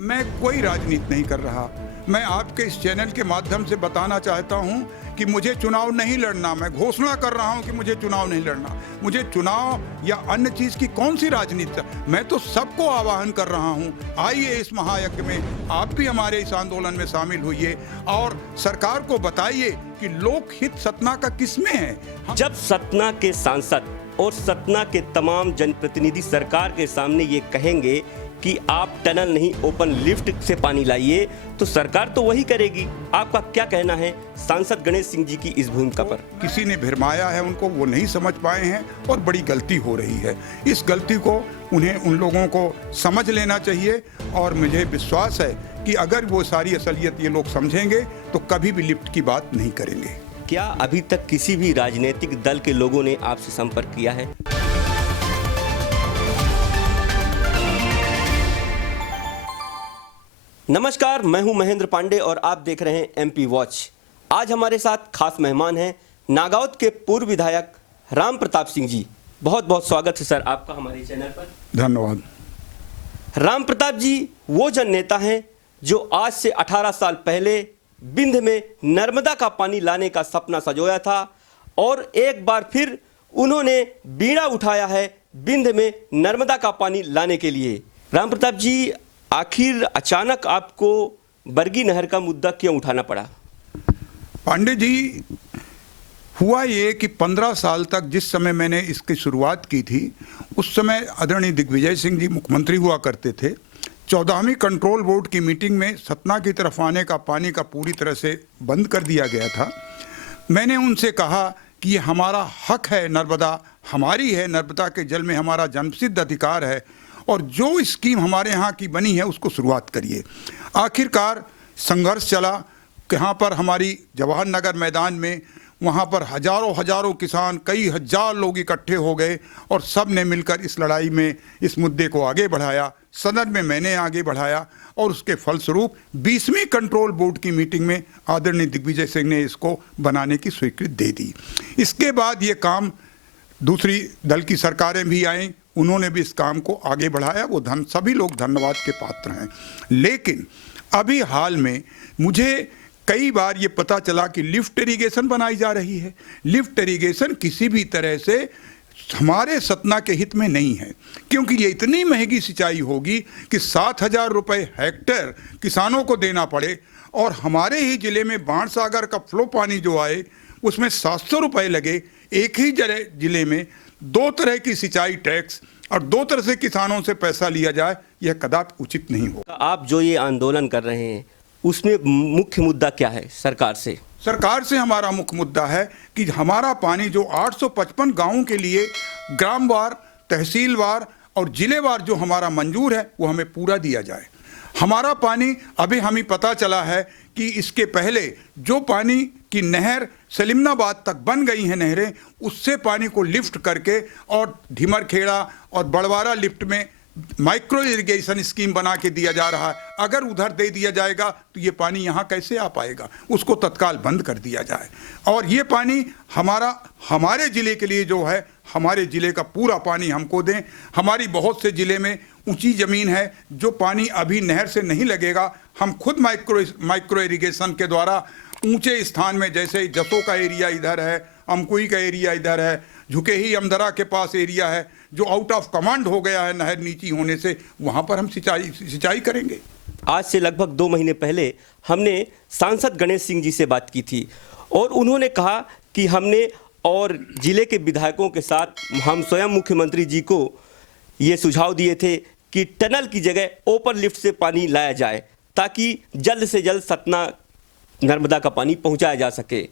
मैं कोई राजनीति नहीं कर रहा। मैं आपके इस चैनल के माध्यम से बताना चाहता हूं कि मुझे चुनाव नहीं लड़ना। मैं घोषणा कर रहा हूं कि मुझे चुनाव नहीं लड़ना। मुझे चुनाव या अन्य चीज की कौन सी राजनीति। मैं तो सबको आह्वान कर रहा हूं, आइए इस महायज्ञ में आप भी हमारे इस आंदोलन में शामिल होइए और सरकार को बताइए कि लोकहित सतना का किसमें है। जब सतना के सांसद और सतना के तमाम जनप्रतिनिधि सरकार के सामने ये कहेंगे कि आप टनल नहीं ओपन लिफ्ट से पानी लाइए, तो सरकार तो वही करेगी। आपका क्या कहना है सांसद गणेश सिंह जी की इस भूमिका पर? किसी ने भरमाया है उनको, वो नहीं समझ पाए हैं और बड़ी गलती हो रही है। इस गलती को उन लोगों को समझ लेना चाहिए और मुझे विश्वास है कि अगर वो सारी असलियत ये लोग समझेंगे तो कभी भी लिफ्ट की बात नहीं करेंगे। क्या अभी तक किसी भी राजनीतिक दल के लोगों ने आपसे संपर्क किया है? नमस्कार, मैं हूं महेंद्र पांडे और आप देख रहे हैं एमपी वॉच। आज हमारे साथ खास मेहमान हैं नागाउत के पूर्व विधायक राम प्रताप सिंह जी। बहुत बहुत स्वागत है सर आपका हमारे चैनल पर। धन्यवाद। राम प्रताप जी वो जन नेता हैं जो आज से 18 साल पहले बिंद में नर्मदा का पानी लाने का सपना संजोया था और एक बार फिर उन्होंने बीड़ा उठाया है बिंद में नर्मदा का पानी लाने के लिए। राम प्रताप जी, आखिर अचानक आपको बरगी नहर का मुद्दा क्यों उठाना पड़ा? पांडे जी, हुआ ये कि 15 साल तक जिस समय मैंने इसकी शुरुआत की थी उस समय आदरणीय दिग्विजय सिंह जी मुख्यमंत्री हुआ करते थे। 14वीं कंट्रोल बोर्ड की मीटिंग में सतना की तरफ आने का पानी का पूरी तरह से बंद कर दिया गया था। मैंने उनसे कहा कि ये हमारा हक है, नर्मदा हमारी है, नर्मदा के जल में हमारा जन्मसिद्ध अधिकार है और जो स्कीम हमारे यहाँ की बनी है उसको शुरुआत करिए। आखिरकार संघर्ष चला। यहाँ पर हमारी जवाहर नगर मैदान में वहाँ पर हजारों किसान, कई हजार लोग इकट्ठे हो गए और सब ने मिलकर इस लड़ाई में इस मुद्दे को आगे बढ़ाया। सदन में मैंने आगे बढ़ाया और उसके फलस्वरूप 20वीं कंट्रोल बोर्ड की मीटिंग में आदरणीय दिग्विजय सिंह ने इसको बनाने की स्वीकृति दे दी। इसके बाद ये काम दूसरी दल की सरकारें भी आईं, उन्होंने भी इस काम को आगे बढ़ाया। वो सभी लोग धन्यवाद के पात्र हैं। लेकिन अभी हाल में मुझे कई बार ये पता चला कि लिफ्ट इरिगेशन बनाई जा रही है। लिफ्ट इरिगेशन किसी भी तरह से हमारे सतना के हित में नहीं है, क्योंकि ये इतनी महंगी सिंचाई होगी कि 7,000 रुपये हेक्टेयर किसानों को देना पड़े और हमारे ही ज़िले में बाणसागर का फ्लो पानी जो आए उसमें 700 रुपये लगे। एक ही ज़िले में 2 तरह की सिंचाई टैक्स और 2 तरह से किसानों से पैसा लिया जाए, यह कदापि उचित नहीं होगा। आप जो ये आंदोलन कर रहे हैं उसमें मुख्य मुद्दा क्या है सरकार से? सरकार से हमारा मुख्य मुद्दा है कि हमारा पानी जो 855 गांवों के लिए ग्रामवार, तहसीलवार और जिलेवार जो हमारा मंजूर है वो हमें पूरा दिया जाए। हमारा पानी अभी हमें पता चला है कि इसके पहले जो पानी की नहर सलीमनाबाद तक बन गई हैं नहरें, उससे पानी को लिफ्ट करके और ढिमरखेड़ा और बड़वारा लिफ्ट में माइक्रो इरिगेशन स्कीम बना के दिया जा रहा है। अगर उधर दे दिया जाएगा तो ये पानी यहाँ कैसे आ पाएगा? उसको तत्काल बंद कर दिया जाए और ये पानी हमारे ज़िले के लिए जो है, हमारे ज़िले का पूरा पानी हमको दें। हमारी बहुत से ज़िले में ऊंची ज़मीन है, जो पानी अभी नहर से नहीं लगेगा हम खुद माइक्रो इरिगेशन के द्वारा ऊंचे स्थान में, जैसे जसों का एरिया इधर है, अमकुई का एरिया इधर है, झुके ही अमदरा के पास एरिया है जो आउट ऑफ कमांड हो गया है नहर नीची होने से, वहाँ पर हम सिंचाई करेंगे। आज से लगभग 2 महीने पहले हमने सांसद गणेश सिंह जी से बात की थी और उन्होंने कहा कि हमने और जिले के विधायकों के साथ हम स्वयं मुख्यमंत्री जी को ये सुझाव दिए थे कि टनल की जगह ओपन लिफ्ट से पानी लाया जाए ताकि जल्द से जल्द सतना नर्मदा का पानी पहुंचाया जा सके।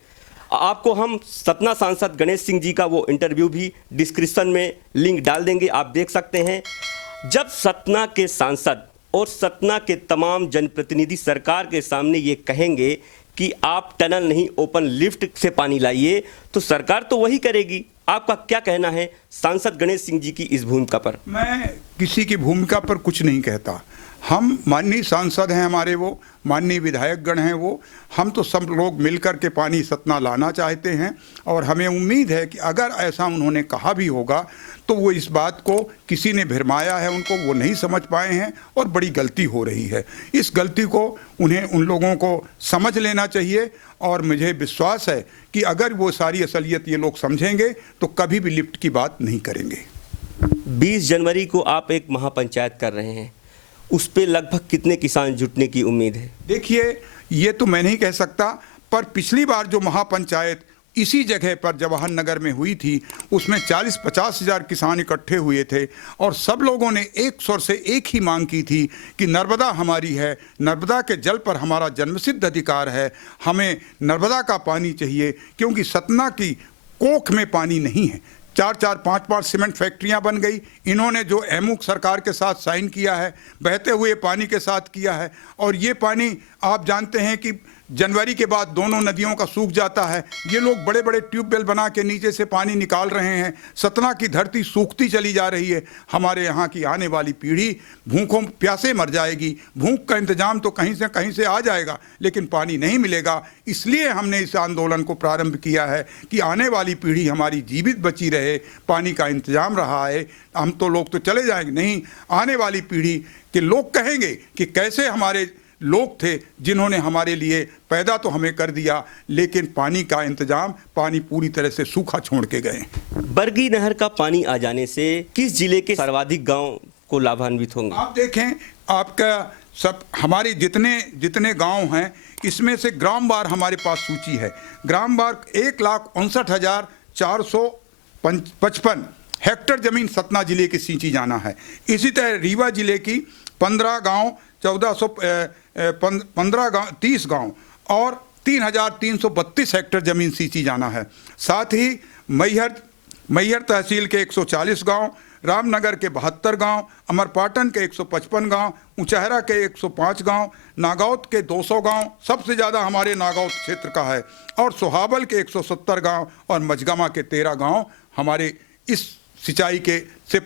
आपको हम सतना सांसद गणेश सिंह जी का वो इंटरव्यू भी डिस्क्रिप्शन में लिंक डाल देंगे, आप देख सकते हैं। जब सतना के सांसद और सतना के तमाम जनप्रतिनिधि सरकार के सामने ये कहेंगे कि आप टनल नहीं ओपन लिफ्ट से पानी लाइए, तो सरकार तो वही करेगी। आपका क्या कहना है सांसद गणेश सिंह जी की इस भूमिका पर? मैं किसी की भूमिका पर कुछ नहीं कहता। हम माननीय सांसद हैं हमारे, वो माननीय विधायकगण हैं वो, हम तो सब लोग मिलकर के पानी सतना लाना चाहते हैं। और हमें उम्मीद है कि अगर ऐसा उन्होंने कहा भी होगा तो वो इस बात को किसी ने भरमाया है उनको, वो नहीं समझ पाए हैं और बड़ी गलती हो रही है। इस गलती को उन लोगों को समझ लेना चाहिए और मुझे विश्वास है कि अगर वो सारी असलियत ये लोग समझेंगे तो कभी भी लिफ्ट की बात नहीं करेंगे। 20 जनवरी को आप एक महापंचायत कर रहे हैं, उस पे लगभग कितने किसान जुटने की उम्मीद है? देखिए, ये तो मैं नहीं कह सकता, पर पिछली बार जो महापंचायत इसी जगह पर जवाहर नगर में हुई थी उसमें 40-50 हज़ार किसान इकट्ठे हुए थे और सब लोगों ने एक स्वर से एक ही मांग की थी कि नर्मदा हमारी है, नर्मदा के जल पर हमारा जन्मसिद्ध अधिकार है, हमें नर्मदा का पानी चाहिए, क्योंकि सतना की कोख में पानी नहीं है। 4-4, 5-5 सीमेंट फैक्ट्रियां बन गई। इन्होंने जो एमुक सरकार के साथ साइन किया है बहते हुए पानी के साथ किया है, और ये पानी आप जानते हैं कि जनवरी के बाद दोनों नदियों का सूख जाता है। ये लोग बड़े बड़े ट्यूबवेल बना के नीचे से पानी निकाल रहे हैं। सतना की धरती सूखती चली जा रही है। हमारे यहाँ की आने वाली पीढ़ी भूखों प्यासे मर जाएगी। भूख का इंतजाम तो कहीं से आ जाएगा, लेकिन पानी नहीं मिलेगा। इसलिए हमने इस आंदोलन को प्रारंभ किया है कि आने वाली पीढ़ी हमारी जीवित बची रहे, पानी का इंतजाम रहा है। हम तो लोग तो चले जाएंगे, नहीं, आने वाली पीढ़ी के लोग कहेंगे कि कैसे हमारे लोग थे जिन्होंने हमारे लिए पैदा तो हमें कर दिया, लेकिन पानी का इंतजाम, पानी पूरी तरह से सूखा छोड़ के गए। बरगी नहर का पानी आ जाने से किस जिले के सर्वाधिक गांव को लाभान्वित होंगे? आप देखें, आपका सब हमारे जितने गांव हैं इसमें से ग्रामवार हमारे पास सूची है। ग्रामवार 1,59,455 हेक्टेयर जमीन सतना जिले की सींची जाना है। इसी तरह रीवा जिले की 15 गांव 30 गांव और 3,332 हेक्टेयर जमीन सींची जाना है। साथ ही मैहर तहसील के 140 गांव, रामनगर के 72 गांव, अमरपाटन के 155 गांव, ऊंचहरा के 105 गांव, नागौद के 200 गांव, सबसे ज़्यादा हमारे नागौद क्षेत्र का है, और सोहाबल के 170 गांव और मझगमा के 13 गांव हमारे इस सिंचाई के से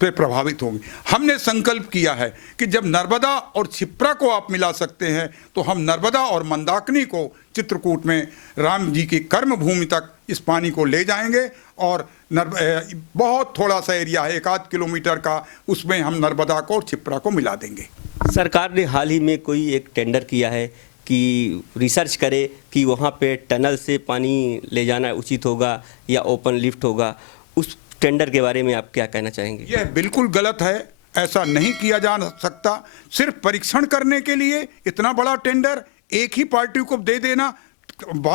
प्रभावित होंगे। हमने संकल्प किया है कि जब नर्मदा और छिप्रा को आप मिला सकते हैं तो हम नर्मदा और मंदाकिनी को चित्रकूट में राम जी की कर्म भूमि तक इस पानी को ले जाएंगे। और बहुत थोड़ा सा एरिया है, 1-8 किलोमीटर का, उसमें हम नर्मदा को और छिप्रा को मिला देंगे। सरकार ने हाल ही में कोई एक टेंडर किया है कि रिसर्च करे कि वहाँ पे टनल से पानी ले जाना उचित होगा या ओपन लिफ्ट होगा। उस टेंडर के बारे में आप क्या कहना चाहेंगे? यह बिल्कुल गलत है, ऐसा नहीं किया जा सकता। सिर्फ परीक्षण करने के लिए इतना बड़ा टेंडर एक ही पार्टी को दे देना,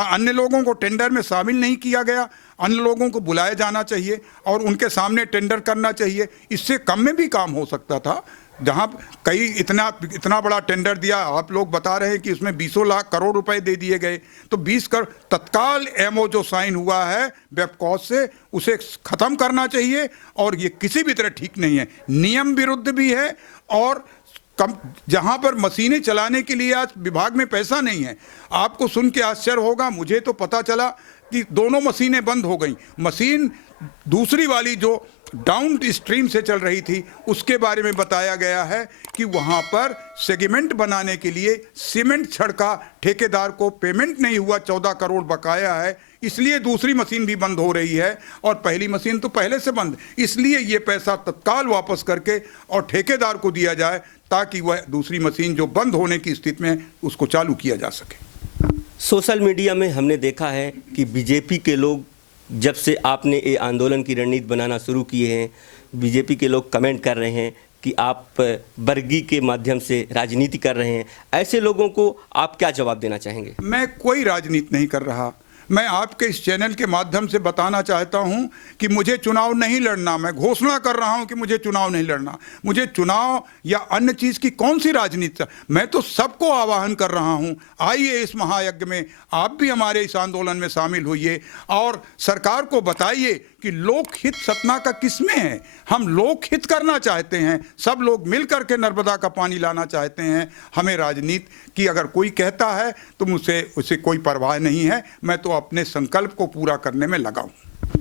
अन्य लोगों को टेंडर में शामिल नहीं किया गया। अन्य लोगों को बुलाया जाना चाहिए और उनके सामने टेंडर करना चाहिए। इससे कम में भी काम हो सकता था। जहां कई इतना बड़ा टेंडर दिया, आप लोग बता रहे हैं कि उसमें 20 लाख करोड़ रुपए दे दिए गए, तो 20 करोड़ तत्काल एमओ जो साइन हुआ है वेबकॉस से, उसे खत्म करना चाहिए। और ये किसी भी तरह ठीक नहीं है, नियम विरुद्ध भी है। और जहां पर मशीनें चलाने के लिए आज विभाग में पैसा नहीं है। आपको सुन के आश्चर्य होगा, मुझे तो पता चला कि दोनों मशीनें बंद हो गई। मशीन दूसरी वाली जो डाउन स्ट्रीम से चल रही थी उसके बारे में बताया गया है कि वहां पर सेगमेंट बनाने के लिए सीमेंट छड़का, ठेकेदार को पेमेंट नहीं हुआ, 14 करोड़ बकाया है, इसलिए दूसरी मशीन भी बंद हो रही है और पहली मशीन तो पहले से बंद। इसलिए ये पैसा तत्काल वापस करके और ठेकेदार को दिया जाए ताकि वह दूसरी मशीन जो बंद होने की स्थिति में उसको चालू किया जा सके। सोशल मीडिया में हमने देखा है कि बीजेपी के लोग, जब से आपने ये आंदोलन की रणनीति बनाना शुरू किए हैं, बीजेपी के लोग कमेंट कर रहे हैं कि आप बरगी के माध्यम से राजनीति कर रहे हैं। ऐसे लोगों को आप क्या जवाब देना चाहेंगे? मैं कोई राजनीति नहीं कर रहा। मैं आपके इस चैनल के माध्यम से बताना चाहता हूं कि मुझे चुनाव नहीं लड़ना। मैं घोषणा कर रहा हूं कि मुझे चुनाव नहीं लड़ना। मुझे चुनाव या अन्य चीज़ की कौन सी राजनीति? मैं तो सबको आह्वान कर रहा हूं, आइए इस महायज्ञ में, आप भी हमारे इस आंदोलन में शामिल होइए और सरकार को बताइए कि लोकहित सतना का किसमें है। हम लोकहित करना चाहते हैं, सब लोग मिल करके नर्मदा का पानी लाना चाहते हैं। हमें राजनीति की अगर कोई कहता है तो मुझसे उसे कोई परवाह नहीं है। मैं तो अपने संकल्प को पूरा करने में लगा हूं।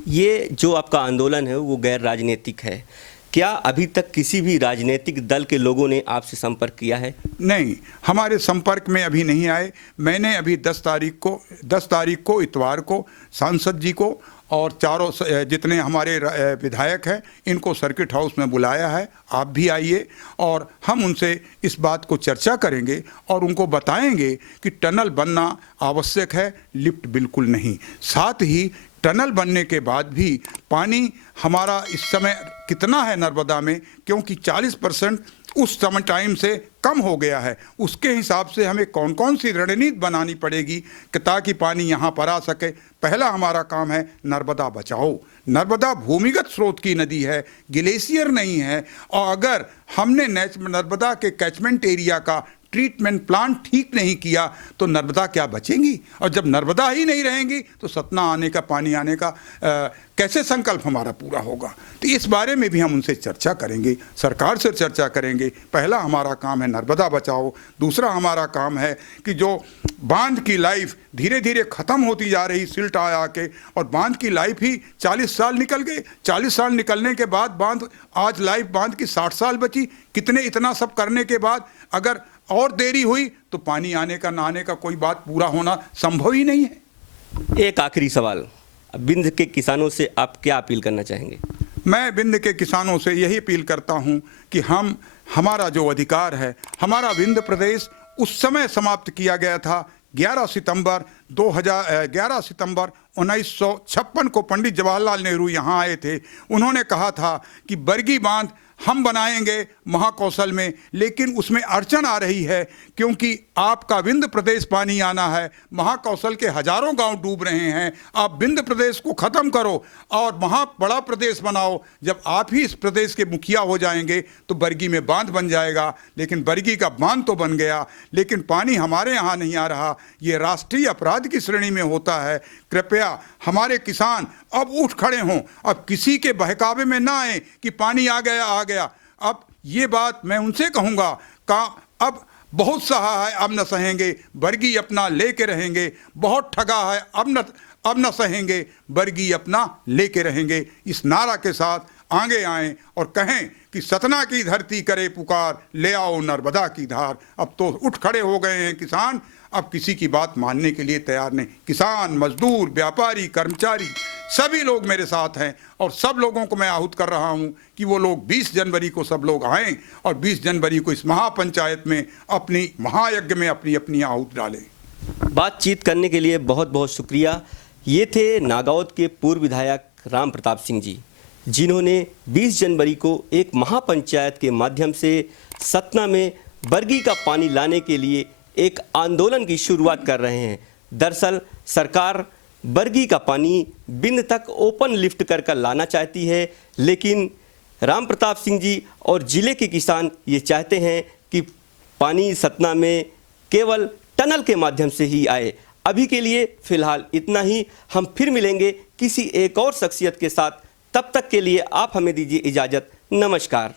ये जो आपका आंदोलन है वो गैर राजनीतिक है, क्या अभी तक किसी भी राजनीतिक दल के लोगों ने आपसे संपर्क किया है? नहीं, हमारे संपर्क में अभी नहीं आए। मैंने अभी 10 तारीख को इतवार को सांसद जी को और चारों जितने हमारे विधायक हैं इनको सर्किट हाउस में बुलाया है। आप भी आइए और हम उनसे इस बात को चर्चा करेंगे और उनको बताएंगे कि टनल बनना आवश्यक है, लिफ्ट बिल्कुल नहीं। साथ ही टनल बनने के बाद भी पानी हमारा इस समय कितना है नर्मदा में, क्योंकि 40% उस समय टाइम से कम हो गया है। उसके हिसाब से हमें कौन कौन सी रणनीति बनानी पड़ेगी कि ताकि पानी यहाँ पर आ सके। पहला हमारा काम है नर्मदा बचाओ। नर्मदा भूमिगत स्रोत की नदी है, ग्लेशियर नहीं है। और अगर हमने नर्मदा के कैचमेंट एरिया का ट्रीटमेंट प्लांट ठीक नहीं किया तो नर्मदा क्या बचेंगी? और जब नर्मदा ही नहीं रहेंगी तो सतना आने का, पानी आने का कैसे संकल्प हमारा पूरा होगा? तो इस बारे में भी हम उनसे चर्चा करेंगे, सरकार से चर्चा करेंगे। पहला हमारा काम है नर्मदा बचाओ। दूसरा हमारा काम है कि जो बांध की लाइफ धीरे धीरे ख़त्म होती जा रही, सिल्ट आके, और बांध की लाइफ ही 40 साल निकल गए। 40 साल निकलने के बाद बांध, आज लाइफ बांध की 60 साल बची। कितने इतना सब करने के बाद अगर और देरी हुई तो पानी आने का, ना आने का कोई बात पूरा होना संभव ही नहीं है। एक आखिरी सवाल, बिंद के किसानों से आप क्या अपील करना चाहेंगे? मैं बिंद के किसानों से यही अपील करता हूं कि हमारा जो अधिकार है, हमारा विंध्य प्रदेश उस समय समाप्त किया गया था 11 सितंबर 1956 को पंडित जवाहरलाल नेहरू यहाँ आए थे। उन्होंने कहा था कि बरगी बांध हम बनाएंगे महाकौशल में, लेकिन उसमें अड़चन आ रही है क्योंकि आपका विंध्य प्रदेश पानी आना है, महाकौशल के हजारों गांव डूब रहे हैं। आप विंध्य प्रदेश को ख़त्म करो और वहाँ बड़ा प्रदेश बनाओ। जब आप ही इस प्रदेश के मुखिया हो जाएंगे तो बरगी में बांध बन जाएगा। लेकिन बरगी का बांध तो बन गया, लेकिन पानी हमारे यहाँ नहीं आ रहा। ये राष्ट्रीय अपराध की श्रेणी में होता है। कृपया हमारे किसान अब उठ खड़े हों, अब किसी के बहकावे में ना आए कि पानी आ गया। अब ये बात मैं उनसे कहूँगा का अब बहुत सहा है, अब न सहेंगे, बरगी अपना लेके रहेंगे। बहुत ठगा है, अब न सहेंगे, बरगी अपना लेके रहेंगे। इस नारा के साथ आगे आएं और कहें कि सतना की धरती करे पुकार, ले आओ नर्मदा की धार। अब तो उठ खड़े हो गए हैं किसान, अब किसी की बात मानने के लिए तैयार नहीं। किसान, मजदूर, व्यापारी, कर्मचारी सभी लोग मेरे साथ हैं और सब लोगों को मैं आहूत कर रहा हूं कि वो लोग 20 जनवरी को सब लोग आएं और 20 जनवरी को इस महापंचायत में अपनी महायज्ञ में अपनी आहूत डालें। बातचीत करने के लिए बहुत बहुत शुक्रिया। ये थे नागौद के पूर्व विधायक राम प्रताप सिंह जी, जिन्होंने 20 जनवरी को एक महापंचायत के माध्यम से सतना में बरगी का पानी लाने के लिए एक आंदोलन की शुरुआत कर रहे हैं। दरअसल सरकार बरगी का पानी बिंद तक ओपन लिफ्ट कर लाना चाहती है, लेकिन राम प्रताप सिंह जी और जिले के किसान ये चाहते हैं कि पानी सतना में केवल टनल के माध्यम से ही आए। अभी के लिए फिलहाल इतना ही। हम फिर मिलेंगे किसी एक और शख्सियत के साथ। तब तक के लिए आप हमें दीजिए इजाज़त। नमस्कार।